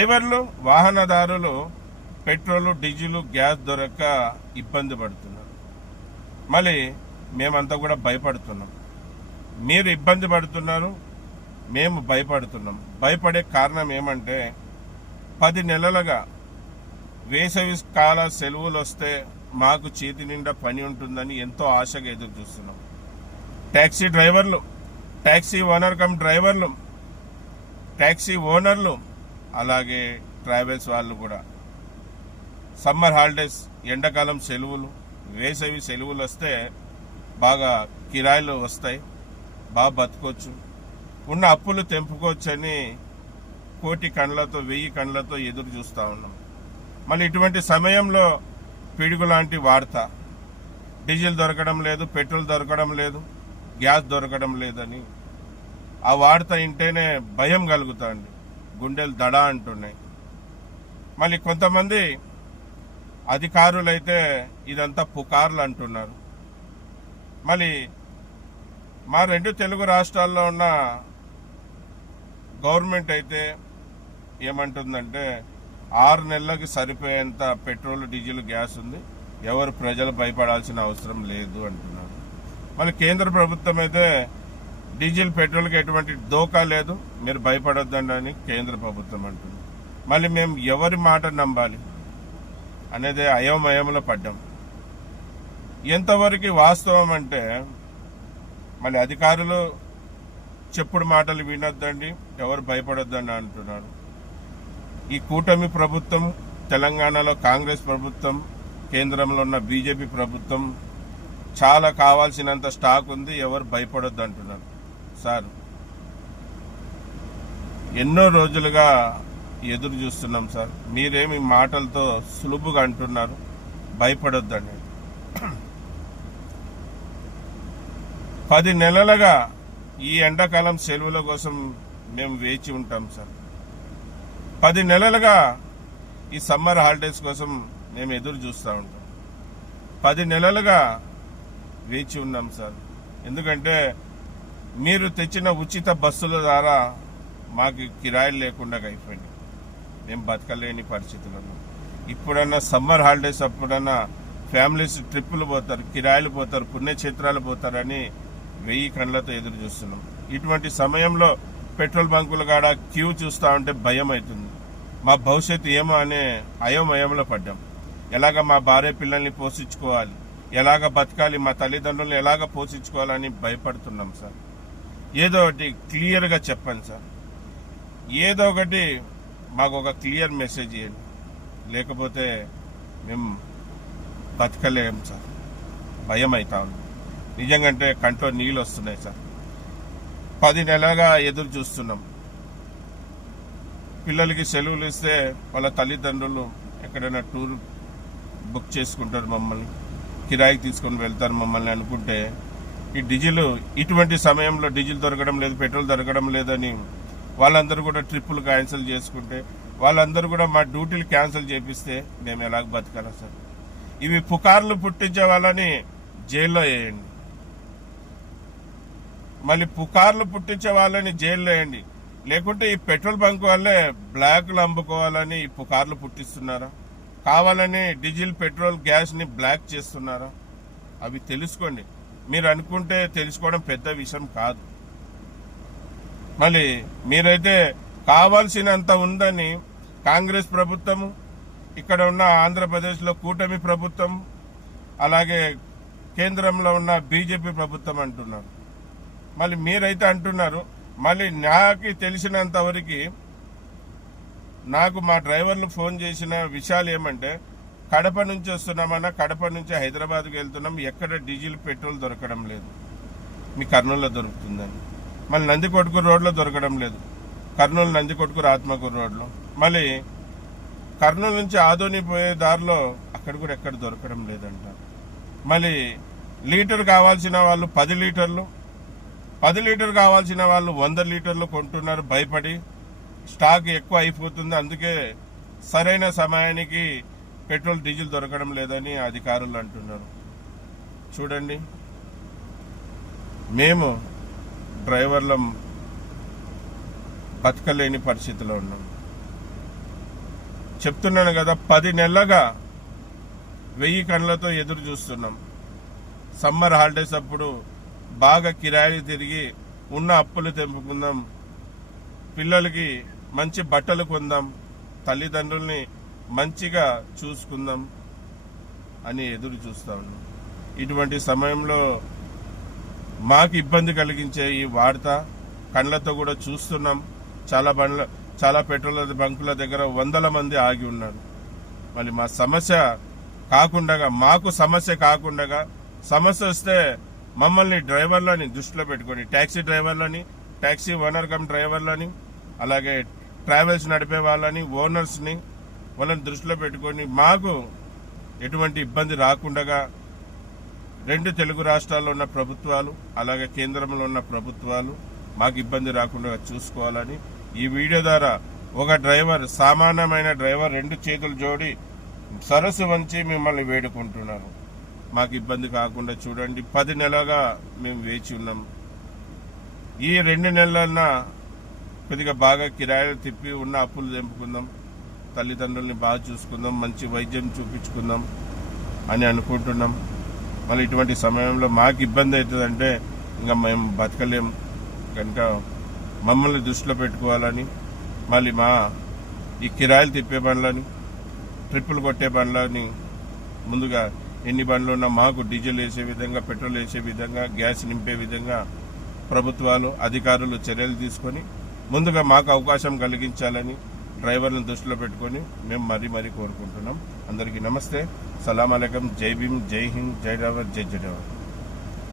డ్రైవర్లు వాహనదారులు petrol diesel gas దొరక్క ఇబ్బంది పడుతున్నారు. మళ్ళీ మేమంతా కూడా భయపడుతున్నాం. మీరు ఇబ్బంది పడుతున్నారు, మేము భయపడుతున్నాం. భయపడే కారణం ఏమంటే 10 నెలలుగా వేసవి కాల సెలవులు వస్తే మాకు చేతి నిండా పని ఉంటుందని ఎంతో ఆశగా ఎదురు చూస్తున్నాం. ట్యాక్సీ డ్రైవర్లు, ట్యాక్సీ ఓనర్ కమ్ డ్రైవర్లు, ట్యాక్సీ ఓనర్లు, అలాగే ట్రావెల్స్ వాళ్ళు కూడా సమ్మర్ హాలిడేస్, ఎండాకాలం సెలవులు, వేసవి సెలవులు వస్తే బాగా కిరాయిలు వస్తాయి, బాగా బతకొచ్చు, ఉన్న అప్పులు తెంపుకోవచ్చని కోటి కండ్లతో 1000 కండ్లతో ఎదురు చూస్తూ ఉన్నాం. మళ్ళీ ఇటువంటి సమయంలో పిడుగు లాంటి వార్త, డీజిల్ దొరకడం లేదు, పెట్రోల్ దొరకడం లేదు, గ్యాస్ దొరకడం లేదని ఆ వార్త వింటేనే భయం కలుగుతుంది, గుండెలు దడా అంటున్నాయి. మళ్ళీ కొంతమంది అధికారులైతే ఇదంతా పుకార్లు అంటున్నారు. మళ్ళీ మా 2 తెలుగు రాష్ట్రాల్లో ఉన్న గవర్నమెంట్ అయితే ఏమంటుందంటే 6 నెలలకు సరిపోయేంత పెట్రోల్ డీజిల్ గ్యాస్ ఉంది, ఎవరు ప్రజలు భయపడాల్సిన అవసరం లేదు అంటున్నారు. మళ్ళీ కేంద్ర ప్రభుత్వం అయితే డీజిల్ పెట్రోల్కి ఎటువంటి దోకా లేదు, మీరు భయపడొద్దండి అని కేంద్ర ప్రభుత్వం అంటుంది. మళ్ళీ మేము ఎవరి మాట నమ్మాలి అనేది అయోమయంలో పడ్డాం. ఎంతవరకు వాస్తవం అంటే మళ్ళీ అధికారులు చెప్పుడు మాటలు వినొద్దండి, ఎవరు భయపడొద్దని అంటున్నారు. ఈ కూటమి ప్రభుత్వం, తెలంగాణలో కాంగ్రెస్ ప్రభుత్వం, కేంద్రంలో ఉన్న బీజేపీ ప్రభుత్వం చాలా కావాల్సినంత స్టాక్ ఉంది, ఎవరు భయపడొద్దు అంటున్నారు. సార్, ఎన్నో రోజులుగా ఎదురు చూస్తున్నాం సార్. మీరేమి మాటలతో సులువుగా అంటున్నారు, భయపడొద్దండి. 10 నెలలుగా ఈ ఎండాకాలం సెలవుల కోసం మేము వేచి ఉంటాం సార్. 10 నెలలుగా ఈ సమ్మర్ హాలిడేస్ కోసం మేము ఎదురు చూస్తూ ఉంటాం. 10 నెలలుగా వేచి ఉన్నాం సార్. ఎందుకంటే మీరు తెచ్చిన ఉచిత బస్సుల ద్వారా మాకు కిరాయిలు లేకుండా అయిపోయింది, మేము బతకలేని పరిస్థితులను. ఇప్పుడన్నా సమ్మర్ హాలిడేస్ అప్పుడన్నా ఫ్యామిలీస్ ట్రిప్పులు పోతారు, కిరాయిలు పోతారు, పుణ్యక్షేత్రాలు పోతారని 1000 కండ్లతో ఎదురు చూస్తున్నాం. ఇటువంటి సమయంలో పెట్రోల్ బంకుల కాడ క్యూ చూస్తూ ఉంటే భయం అవుతుంది. మా భవిష్యత్తు ఏమో అనే అయోమయంలో పడ్డాం. ఎలాగ మా భార్య పిల్లల్ని పోషించుకోవాలి, ఎలాగ బతకాలి, మా తల్లిదండ్రులను ఎలాగ పోషించుకోవాలని భయపడుతున్నాం సార్. ఏదో ఒకటి క్లియర్గా చెప్పండి సార్. ఏదో ఒకటి మాకు ఒక క్లియర్ మెసేజ్ ఇవ్వండి, లేకపోతే మేము బతకలేం సార్. భయం అవుతా ఉంది నిజంగా, కంట్లో నీళ్ళు వస్తున్నాయి సార్. 10 నెలలుగా ఎదురు చూస్తున్నాం. పిల్లలకి సెలవులు ఇస్తే వాళ్ళ తల్లిదండ్రులు ఎక్కడైనా టూర్ బుక్ చేసుకుంటారు, మమ్మల్ని కిరాయికి తీసుకొని వెళ్తారు మమ్మల్ని అనుకుంటే, ఈ డీజిల్ ఇటువంటి సమయంలో డీజిల్ దొరకడం లేదు, పెట్రోల్ దొరకడం లేదని వాళ్ళందరూ కూడా ట్రిప్పులు క్యాన్సిల్ చేసుకుంటే, వాళ్ళందరూ కూడా మా డ్యూటీలు క్యాన్సిల్ చేపిస్తే మేము ఎలాగ బతకాలా సార్? ఇవి పుకార్లు పుట్టించే వాళ్ళని జైల్లో వేయండి, మళ్ళీ పుకార్లు పుట్టించే వాళ్ళని జైల్లో వేయండి. లేకుంటే ఈ పెట్రోల్ బంక్ వాళ్ళే బ్లాక్లు అమ్ముకోవాలని ఈ పుకార్లు పుట్టిస్తున్నారా? కావాలని డీజిల్ పెట్రోల్ గ్యాస్ ని బ్లాక్ చేస్తున్నారా? అవి తెలుసుకోండి. మీరు అనుకుంటే తెలుసుకోవడం పెద్ద విషయం కాదు. మళ్ళీ మీరైతే కావాల్సినంత ఉందని కాంగ్రెస్ ప్రభుత్వము, ఇక్కడ ఉన్న ఆంధ్రప్రదేశ్లో కూటమి ప్రభుత్వం, అలాగే కేంద్రంలో ఉన్న బీజేపీ ప్రభుత్వం అంటున్నారు. మళ్ళీ మీరైతే అంటున్నారు. మళ్ళీ నాకు తెలిసినంత వరకు నాకు మా డ్రైవర్లు ఫోన్ చేసిన విషయాలు ఏమంటే, కడప నుంచి వస్తున్నామన్నా, కడప నుంచి హైదరాబాద్కి వెళ్తున్నాం, ఎక్కడ డీజిల్ పెట్రోల్ దొరకడం లేదు, మీ కర్నూలులో దొరుకుతుందని. మళ్ళీ నందికొట్కూరు రోడ్లో దొరకడం లేదు, కర్నూలు నందికొట్కూరు ఆత్మకూరు రోడ్లో. మళ్ళీ కర్నూలు నుంచి ఆదోని పోయే దారిలో అక్కడ కూడా ఎక్కడ దొరకడం లేదంటారు. మళ్ళీ లీటర్ కావాల్సిన వాళ్ళు 10 లీటర్లు, 10 లీటర్ కావాల్సిన వాళ్ళు 100 లీటర్లు కొంటున్నారు భయపడి. స్టాక్ ఎక్కువ అయిపోతుంది, అందుకే సరైన సమయానికి పెట్రోల్ డీజిల్ దొరకడం లేదని అధికారులు అంటున్నారు. చూడండి, మేము డ్రైవర్లం బతకలేని పరిస్థితిలో ఉన్నాం. చెప్తున్నాను కదా, 10 నెలలుగా 1000 కళ్ళతో ఎదురు చూస్తున్నాం. సమ్మర్ హాలిడేస్ అప్పుడు బాగా కిరాయి తిరిగి ఉన్న అప్పులు తెంపుకుందాం, పిల్లలకి మంచి బట్టలు కొందాం, తల్లిదండ్రుల్ని మంచిగా చూసుకుందాం అని ఎదురు చూస్తా ఉన్నాం. ఇటువంటి సమయంలో మాకు ఇబ్బంది కలిగించే ఈ వార్త కళ్ళతో కూడా చూస్తున్నాం. చాలా పెట్రోల్ బంకుల దగ్గర 100 మంది ఆగి ఉన్నారు. మళ్ళీ మా సమస్య కాకుండా, మాకు సమస్య కాకుండా, సమస్య వస్తే మమ్మల్ని డ్రైవర్లని దృష్టిలో పెట్టుకొని, ట్యాక్సీ డ్రైవర్లని, ట్యాక్సీ ఓనర్ కమ్ డ్రైవర్లని, అలాగే ట్రావెల్స్ నడిపే వాళ్ళని, ఓనర్స్ని, వాళ్ళని దృష్టిలో పెట్టుకొని మాకు ఎటువంటి ఇబ్బంది రాకుండా 2 తెలుగు రాష్ట్రాల్లో ఉన్న ప్రభుత్వాలు, అలాగే కేంద్రంలో ఉన్న ప్రభుత్వాలు మాకు ఇబ్బంది రాకుండా చూసుకోవాలని ఈ వీడియో ద్వారా ఒక డ్రైవర్, సామాన్యమైన డ్రైవర్ 2 చేతులు జోడి సరస్సు వంచి మిమ్మల్ని వేడుకుంటున్నారు. మాకు ఇబ్బంది కాకుండా చూడండి. 10 నెలలుగా మేము వేచి ఉన్నాం. ఈ 2 నెలలన్నా కొద్దిగా బాగా కిరాయిలు తిప్పి ఉన్న అప్పులు తెంపుకుందాం, తల్లిదండ్రుల్ని బాగా చూసుకుందాం, మంచి వైద్యం చూపించుకుందాం అని అనుకుంటున్నాం. మళ్ళీ ఇటువంటి సమయంలో మాకు ఇబ్బంది అవుతుందంటే ఇంకా మేము బతకలేం కనుక మమ్మల్ని దృష్టిలో పెట్టుకోవాలని, మళ్ళీ మా ఈ కిరాయిలు తిప్పే బండ్లని, ట్రిప్పులు కొట్టే బండ్లని, ముందుగా ఎన్ని బండ్లు ఉన్నా మాకు డీజిల్ వేసే విధంగా, పెట్రోల్ వేసే విధంగా, గ్యాస్ నింపే విధంగా ప్రభుత్వాలు, అధికారులు చర్యలు తీసుకొని ముందుగా మాకు అవకాశం కలిగించాలని డ్రైవర్లను దృష్టిలో పెట్టుకొని మేము మరీ కోరుకుంటున్నాం. అందరికీ నమస్తే, సలాం అలైకుం, జై భీమ్, జై హింద్, జై డ్రైవర్, జై జవాన్.